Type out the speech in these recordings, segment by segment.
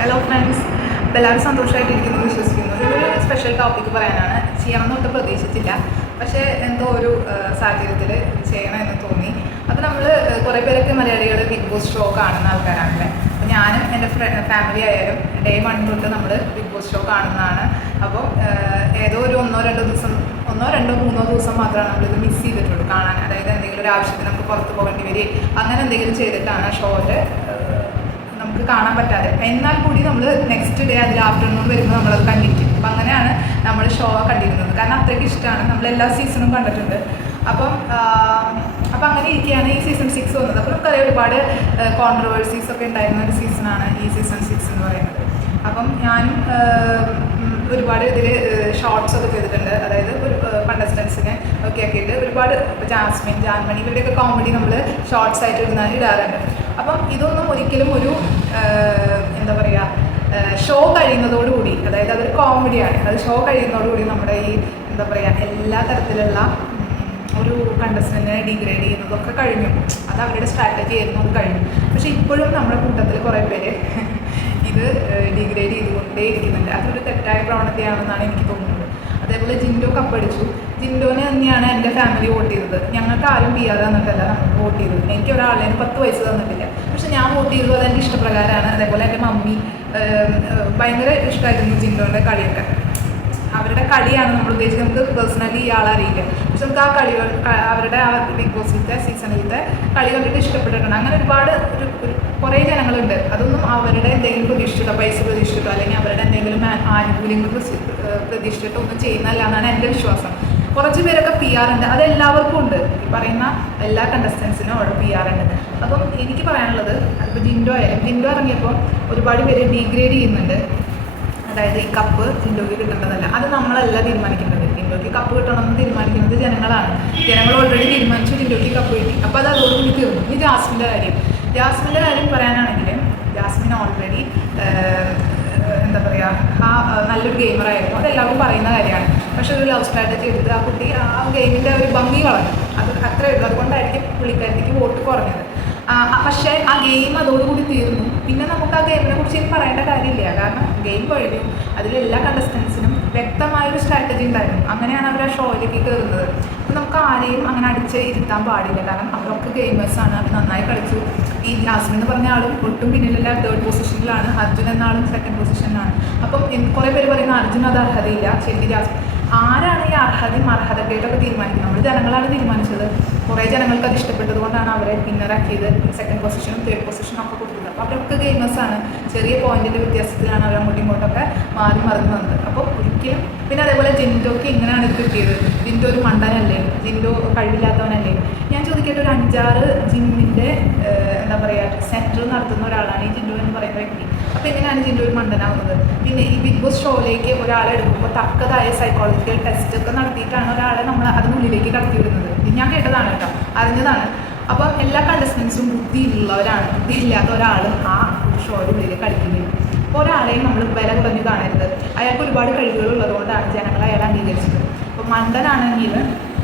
Hello friends, എല്ലാവരും സന്തോഷമായിട്ടിരിക്കുന്നു വിശ്വസിക്കുന്നു. ഇതൊരു സ്പെഷ്യൽ ടോപ്പിക്ക് പറയാനാണ്. ചെയ്യണമെന്നൊട്ട് പ്രതീക്ഷിച്ചില്ല, പക്ഷേ എന്തോ ഒരു സാഹചര്യത്തിൽ ചെയ്യണമെന്ന് തോന്നി. അപ്പോൾ നമ്മൾ കുറേ പേരൊക്കെ മലയാളികൾ ബിഗ് ബോസ് ഷോ കാണുന്ന ആൾക്കാരാണല്ലേ. അപ്പോൾ ഞാനും എൻ്റെ ഫാമിലി ആയാലും ഡേ 1 തൊട്ട് നമ്മൾ ബിഗ് ബോസ് ഷോ കാണുന്നതാണ്. അപ്പോൾ ഏതോ ഒരു ഒന്നോ രണ്ടോ മൂന്നോ ദിവസം മാത്രമാണ് നമ്മളിത് മിസ് ചെയ്തിട്ടുള്ളൂ കാണാൻ. അതായത് എന്തെങ്കിലും ഒരു ആവശ്യത്തിന് നമുക്ക് പുറത്ത് പോകേണ്ടി വരികയും അങ്ങനെ എന്തെങ്കിലും ചെയ്തിട്ടാണ് ഷോയിൽ നമുക്ക് കാണാൻ പറ്റാതെ. എന്നാൽ കൂടി നമ്മൾ നെക്സ്റ്റ് ഡേ അതിൽ ആഫ്റ്റർനൂൺ വരുമ്പോൾ നമ്മളത് കണ്ടിരിക്കും. അപ്പം അങ്ങനെയാണ് നമ്മൾ ഷോ കണ്ടിരുന്നത്. കാരണം അത്രയ്ക്ക് ഇഷ്ടമാണ്, നമ്മൾ എല്ലാ സീസണും കണ്ടിട്ടുണ്ട്. അപ്പം അങ്ങനെ ഇരിക്കുകയാണ് ഈ സീസൺ 6 വന്നത്. അപ്പോൾ നമുക്കറിയാം ഒരുപാട് കോൺട്രവേഴ്സീസ് ഒക്കെ ഉണ്ടായിരുന്ന ഒരു സീസണാണ് ഈ സീസൺ 6 എന്ന് പറയുന്നത്. അപ്പം ഞാനും ഒരുപാട് ഇതിൽ ഷോർട്സ് ഒക്കെ ചെയ്തിട്ടുണ്ട്. അതായത് ഒരു കണ്ടസ്റ്റൻസിനെ ഒക്കെ ആക്കിയിട്ട് ഒരുപാട് ജാൻമണി ഇവരുടെയൊക്കെ കോമഡി നമ്മൾ ഷോർട്സ് ആയിട്ട് ഇടാറുണ്ട്. അപ്പം ഇതൊന്നും ഒരിക്കലും ഒരു എന്താ പറയുക, ഷോ കഴിയുന്നതോടുകൂടി, അതായത് അതൊരു കോമഡിയാണ്, അത് ഷോ കഴിയുന്നതോടുകൂടി നമ്മുടെ ഈ എന്താ പറയുക എല്ലാ തരത്തിലുള്ള ഒരു കണ്ടസ്റ്റൻറ്റിനെ ഡിഗ്രേഡ് ചെയ്യുന്നതൊക്കെ കഴിഞ്ഞു. അത് അവരുടെ സ്ട്രാറ്റജി ആയിരുന്നു, അത് കഴിഞ്ഞു. പക്ഷേ ഇപ്പോഴും നമ്മുടെ കൂട്ടത്തിൽ കുറേ പേര് ഇത് ഡിഗ്രേഡ് ചെയ്തുകൊണ്ടേ ഇരിക്കുന്നുണ്ട്. അതൊരു തെറ്റായ പ്രവണതയാണെന്നാണ് എനിക്ക് തോന്നുന്നത്. അതേപോലെ ജിൻഡോ കപ്പടിച്ചു. ജിൻഡോനെ തന്നെയാണ് എൻ്റെ ഫാമിലി വോട്ട് ചെയ്തത്. ഞങ്ങൾക്ക് ആരും പിയാതെ തന്നിട്ടല്ല നമ്മൾ വോട്ട് ചെയ്തത്. എനിക്ക് ഒരാളെ 10 വയസ്സ് തന്നിട്ടില്ല, പക്ഷെ ഞാൻ വോട്ട് ചെയ്തത് അതെൻ്റെ ഇഷ്ടപ്രകാരമാണ്. അതേപോലെ എൻ്റെ മമ്മി ഭയങ്കര ഇഷ്ടമായിരുന്നു ജിൻഡോൻ്റെ കളിയൊക്കെ. അവരുടെ കളിയാണ് നമ്മൾ ഉദ്ദേശിച്ചത്. നമുക്ക് പേഴ്സണലി ഇയാളറിയില്ല, പക്ഷെ നമുക്ക് ആ കളികൾ അവരുടെ ആ ബിഗ് ബോസിലത്തെ സീസണിലത്തെ കളി കണ്ടിട്ട് ഇഷ്ടപ്പെട്ടിട്ടുണ്ട്. അങ്ങനെ ഒരുപാട് കുറേ ജനങ്ങളുണ്ട്. അതൊന്നും അവരുടെ എന്തെങ്കിലും പ്രതീക്ഷിച്ചിട്ടോ, പൈസ പ്രതീക്ഷിച്ചിട്ടോ, അല്ലെങ്കിൽ അവരുടെ എന്തെങ്കിലും ആനുകൂല്യങ്ങൾ പ്രതീക്ഷിച്ചിട്ടോ ഒന്നും ചെയ്യുന്നതല്ല എന്നാണ് എൻ്റെ വിശ്വാസം. കുറച്ച് പേരൊക്കെ PR ഉണ്ട്, അതെല്ലാവർക്കും ഉണ്ട്. ഈ പറയുന്ന എല്ലാ കണ്ടസ്റ്റൻസിനും അവിടെ PR ഉണ്ട്. അപ്പം എനിക്ക് പറയാനുള്ളത്, അതിപ്പോൾ ജിൻഡോ ഇറങ്ങിയപ്പോൾ ഒരുപാട് പേര് ഡീഗ്രേഡ് ചെയ്യുന്നുണ്ട്. അതായത് ഈ കപ്പ് ജിൻഡോയ്ക്ക് കിട്ടേണ്ടതല്ല, അത് നമ്മളല്ല തീരുമാനിക്കേണ്ടത്. ജിൻഡോയ്ക്ക് കപ്പ് കിട്ടണമെന്ന് തീരുമാനിക്കുന്നത് ജനങ്ങളാണ്. ജനങ്ങൾ ഓൾറെഡി തീരുമാനിച്ചു ജിൻഡോയ്ക്ക് കപ്പ് കിട്ടി. അപ്പോൾ അത് അതോടുകൂടി തീർന്നു. ഈ ജാസ്മിൻ്റെ കാര്യം പറയാനാണെങ്കിൽ, ജാസ്മിൻ ഓൾറെഡി എന്താ പറയുക, നല്ലൊരു ഗെയിമറായിരുന്നു. അതെല്ലാവർക്കും പറയുന്ന കാര്യമാണ്. പക്ഷെ ഒരു ലവ് സ്ട്രാറ്റജി എടുത്ത് ആ കുട്ടി ആ ഗെയിമിൻ്റെ ഒരു ഭംഗി കളഞ്ഞു. അത് അത്രയേ ഉള്ളൂ. അതുകൊണ്ടായിരിക്കും പുള്ളിക്കാരത്തേക്ക് വോട്ട് കുറഞ്ഞത്. പക്ഷേ ആ ഗെയിം അതോടുകൂടി തീർന്നു. പിന്നെ നമുക്ക് ആ ഗെയിമിനെ കുറിച്ച് ഇനി പറയേണ്ട കാര്യമില്ല. കാരണം ഗെയിം കഴിഞ്ഞു. അതിലെല്ലാ കണ്ടസ്റ്റൻസിനും വ്യക്തമായൊരു സ്ട്രാറ്റജി ഉണ്ടായിരുന്നു. അങ്ങനെയാണ് അവർ ആ ഷോയിലേക്ക് കയറുന്നത്. അപ്പോൾ നമുക്ക് ആരെയും അങ്ങനെ അടിച്ച് ഇരുത്താൻ പാടില്ല. കാരണം അവരൊക്കെ ഗെയിമേഴ്സാണ്, അവർ നന്നായി കളിച്ചു. ഈ ജാസ്മിൻ എന്ന് പറഞ്ഞ ആളും ഒട്ടും പിന്നിലല്ല, 3rd പൊസിഷനിലാണ്. അർജുൻ എന്ന ആളും 2nd പൊസിഷനിലാണ്. അപ്പം കുറേ പേര് പറയുന്ന അർജുൻ അത് അർഹതയില്ല. ശരിക്കും ജാസ്മിൻ ആരാണ് ഈ അർഹതക്കേട്ടൊക്കെ തീരുമാനിക്കുന്നത്? നമ്മൾ ജനങ്ങളാണ് തീരുമാനിച്ചത്. കുറേ ജനങ്ങൾക്ക് അത് ഇഷ്ടപ്പെട്ടത് കൊണ്ടാണ് അവരെ വിന്നറാക്കിയത്. 2nd പൊസിഷനും 3rd പൊസിഷനും ഒക്കെ കൊടുത്തത്. അപ്പോൾ അവരൊക്കെ ഗെയിമേഴ്സാണ്. ചെറിയ പോയിന്റിൻ്റെ വ്യത്യാസത്തിലാണ് അവർ അങ്ങോട്ടും ഇങ്ങോട്ടൊക്കെ മാറി മറിഞ്ഞു വന്നത്. അപ്പോൾ ഒരിക്കലും പിന്നെ അതേപോലെ ജിൻഡോക്ക് ഇങ്ങനെയാണ് ഇത് കിട്ടിയത്. ജിൻഡോ ഒരു മണ്ടനല്ലേ, ജിൻഡോ കഴിവില്ലാത്തവനല്ലേ? ഞാൻ ചോദിക്കട്ടെ, ഒരു 5-6 ജിമ്മിൻ്റെ എന്താ പറയുക സെൻറ്റർ നടത്തുന്ന ഒരാളാണ് ഈ ജിൻഡോ എന്ന് പറയുന്ന വ്യക്തി. അപ്പോൾ എങ്ങനെയാണ് ജിൻഡോ ഒരു മണ്ടനാവുന്നത്? പിന്നെ ഈ ബിഗ് ബോസ് ഷോയിലേക്ക് ഒരാളെ എടുക്കുമ്പോൾ തക്കതായ സൈക്കോളജിക്കൽ ടെസ്റ്റ് ഒക്കെ നടത്തിയിട്ടാണ് ഒരാളെ നമ്മൾ അതിനുള്ളിലേക്ക് കടത്തി വിടുന്നത്. ഇത് ഞാൻ കേട്ടതാണ് കേട്ടോ, അറിഞ്ഞതാണ്. അപ്പം എല്ലാ കണ്ടസ്റ്റൻസും ബുദ്ധിയുള്ളവരാണ്. ബുദ്ധിയില്ലാത്ത ഒരാൾ ആ ഷോയിനുള്ളിൽ കളിക്കുകയും ഒരാളെയും നമ്മൾ വില കുറഞ്ഞു കാണരുത്. അയാൾക്ക് ഒരുപാട് കഴിവുകൾ ഉള്ളതുകൊണ്ടാണ് ജനങ്ങൾ അയാളെ അംഗീകരിച്ചത്. അപ്പോൾ മണ്ടനാണെങ്കിൽ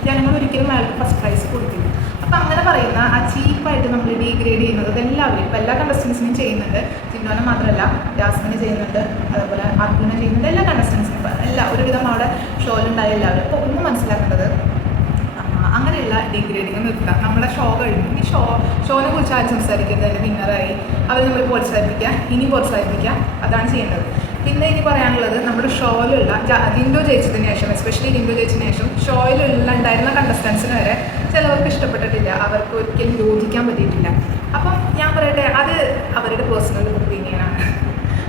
ജനങ്ങൾ ഒരിക്കലും അയാൾക്ക് ഫസ്റ്റ് പ്രൈസ് കൊടുക്കില്ല. അപ്പോൾ അങ്ങനെ പറയുന്ന ആ ചീപ്പായിട്ട് നമ്മൾ ഡീഗ്രേഡ് ചെയ്യുന്നത് അതെല്ലാവരും, ഇപ്പോൾ എല്ലാ കണ്ടസ്റ്റൻസിനും ചെയ്യുന്നുണ്ട്. ജിൻഡോനെ മാത്രമല്ല, ജാസ്മിന് ചെയ്യുന്നുണ്ട്, അതേപോലെ അർജുനെ ചെയ്യുന്നുണ്ട്. എല്ലാ കണ്ടസ്റ്റൻസിനും ഒരുവിധം അവിടെ ഷോയിലുണ്ടായ എല്ലാവരും. അപ്പോൾ ഒന്ന് മനസ്സിലാക്കേണ്ടത്, അങ്ങനെയുള്ള ഡീഗ്രേഡിങ് നിർത്തുക. നമ്മുടെ ഷോ കഴിഞ്ഞു. ഈ ഷോനെ കുറിച്ച് ആരും സംസാരിക്കുന്നത് വിന്നറായി അവർ നമ്മൾ പ്രോത്സാഹിപ്പിക്കുക, അതാണ് ചെയ്യേണ്ടത്. പിന്നെ ഇനി പറയാനുള്ളത്, നമ്മുടെ ഷോയിലുള്ള ജിൻഡോ ജയിച്ചതിന് ശേഷം, എസ്പെഷ്യലി ജിൻഡോ ജയിച്ചതിന് ശേഷം ഉണ്ടായിരുന്ന കണ്ടസ്റ്റൻസിന് വരെ ചിലവർക്ക് ഇഷ്ടപ്പെട്ടിട്ടില്ല, അവർക്ക് ഒരിക്കലും യോജിക്കാൻ പറ്റിയിട്ടില്ല. അപ്പം ഞാൻ പറയട്ടെ, അത് അവരുടെ പേഴ്സണൽ ഒപ്പീനിയനാണ്.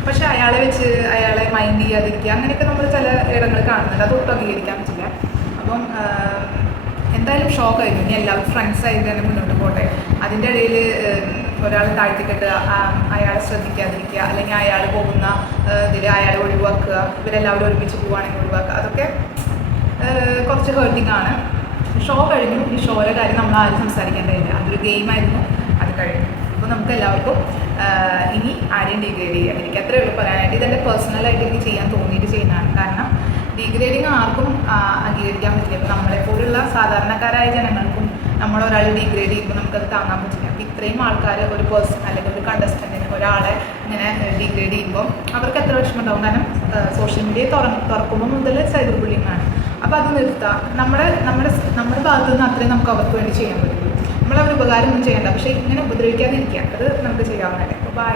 പക്ഷെ അയാളെ മൈൻഡ് ചെയ്യാതിരിക്കുക, അങ്ങനെയൊക്കെ നമ്മൾ ചില ഇടങ്ങൾ കാണുന്നുണ്ട്. അതൊട്ടും അംഗീകരിക്കാൻ പറ്റില്ല. അപ്പം എന്തായാലും ഷോ കഴിഞ്ഞു. ഇനി എല്ലാവരും ഫ്രണ്ട്സായിട്ട് തന്നെ മുന്നോട്ട് പോട്ടെ. അതിൻ്റെ ഇടയിൽ ഒരാൾ താഴ്ത്തിക്കെട്ടുക, അയാളെ ശ്രദ്ധിക്കാതിരിക്കുക, അല്ലെങ്കിൽ അയാൾ പോകുന്ന ഇതിൽ അയാളെ ഒഴിവാക്കുക, ഇവരെല്ലാവരും ഒരുമിച്ച് പോവുകയാണെങ്കിൽ ഒഴിവാക്കുക, അതൊക്കെ കുറച്ച് ഹേർട്ടിങ് ആണ്. ഷോ കഴിഞ്ഞു. ഈ ഷോയുടെ കാര്യം നമ്മൾ ആരും സംസാരിക്കേണ്ടതില്ല. അതൊരു ഗെയിമായിരുന്നു, അത് കഴിഞ്ഞു. അപ്പോൾ നമുക്ക് എല്ലാവർക്കും ഇനി ആരെയും ഡീഗ്രേഡ് ചെയ്യാം. എനിക്ക് അത്രയേ ഉള്ളൂ പറയാനായിട്ട്. ഇതെൻ്റെ പേഴ്സണലായിട്ട് എനിക്ക് ചെയ്യാൻ തോന്നിയിട്ട് ചെയ്യുന്നതാണ്. കാരണം ഡീഗ്രേഡിങ് ആർക്കും അംഗീകരിക്കാൻ പറ്റില്ല. ഇപ്പോൾ നമ്മളെപ്പോലുള്ള സാധാരണക്കാരായ ജനങ്ങൾക്കും നമ്മളൊരാൾ ഡീഗ്രേഡ് ചെയ്യുമ്പോൾ നമുക്കത് താങ്ങാൻ പറ്റില്ല. അപ്പോൾ ഇത്രയും ആൾക്കാർ ഒരു പേഴ്സൺ അല്ലെങ്കിൽ ഒരു കണ്ടസ്റ്റൻറ്റിന് ഒരാളെ ഇങ്ങനെ ഡിഗ്രേഡ് ചെയ്യുമ്പോൾ അവർക്ക് എത്ര വിഷമം ഉണ്ടാവും. കാരണം സോഷ്യൽ മീഡിയ തുറക്കുമ്പോൾ മുതൽ സൈബർ ബുള്ളിങ് ആണ്. അപ്പോൾ അത് നിർത്തുക. നമ്മുടെ ഭാഗത്തു നിന്ന് അത്രയും നമുക്ക് അവർക്ക് വേണ്ടി ചെയ്യാൻ പറ്റുള്ളൂ. നമ്മളവർ ഉപകാരമൊന്നും ചെയ്യേണ്ട, പക്ഷേ ഇങ്ങനെ ഉപദ്രവിക്കാതിരിക്കുക, അത് നമുക്ക് ചെയ്യാവുന്നതല്ലേ. അപ്പോൾ ബൈ.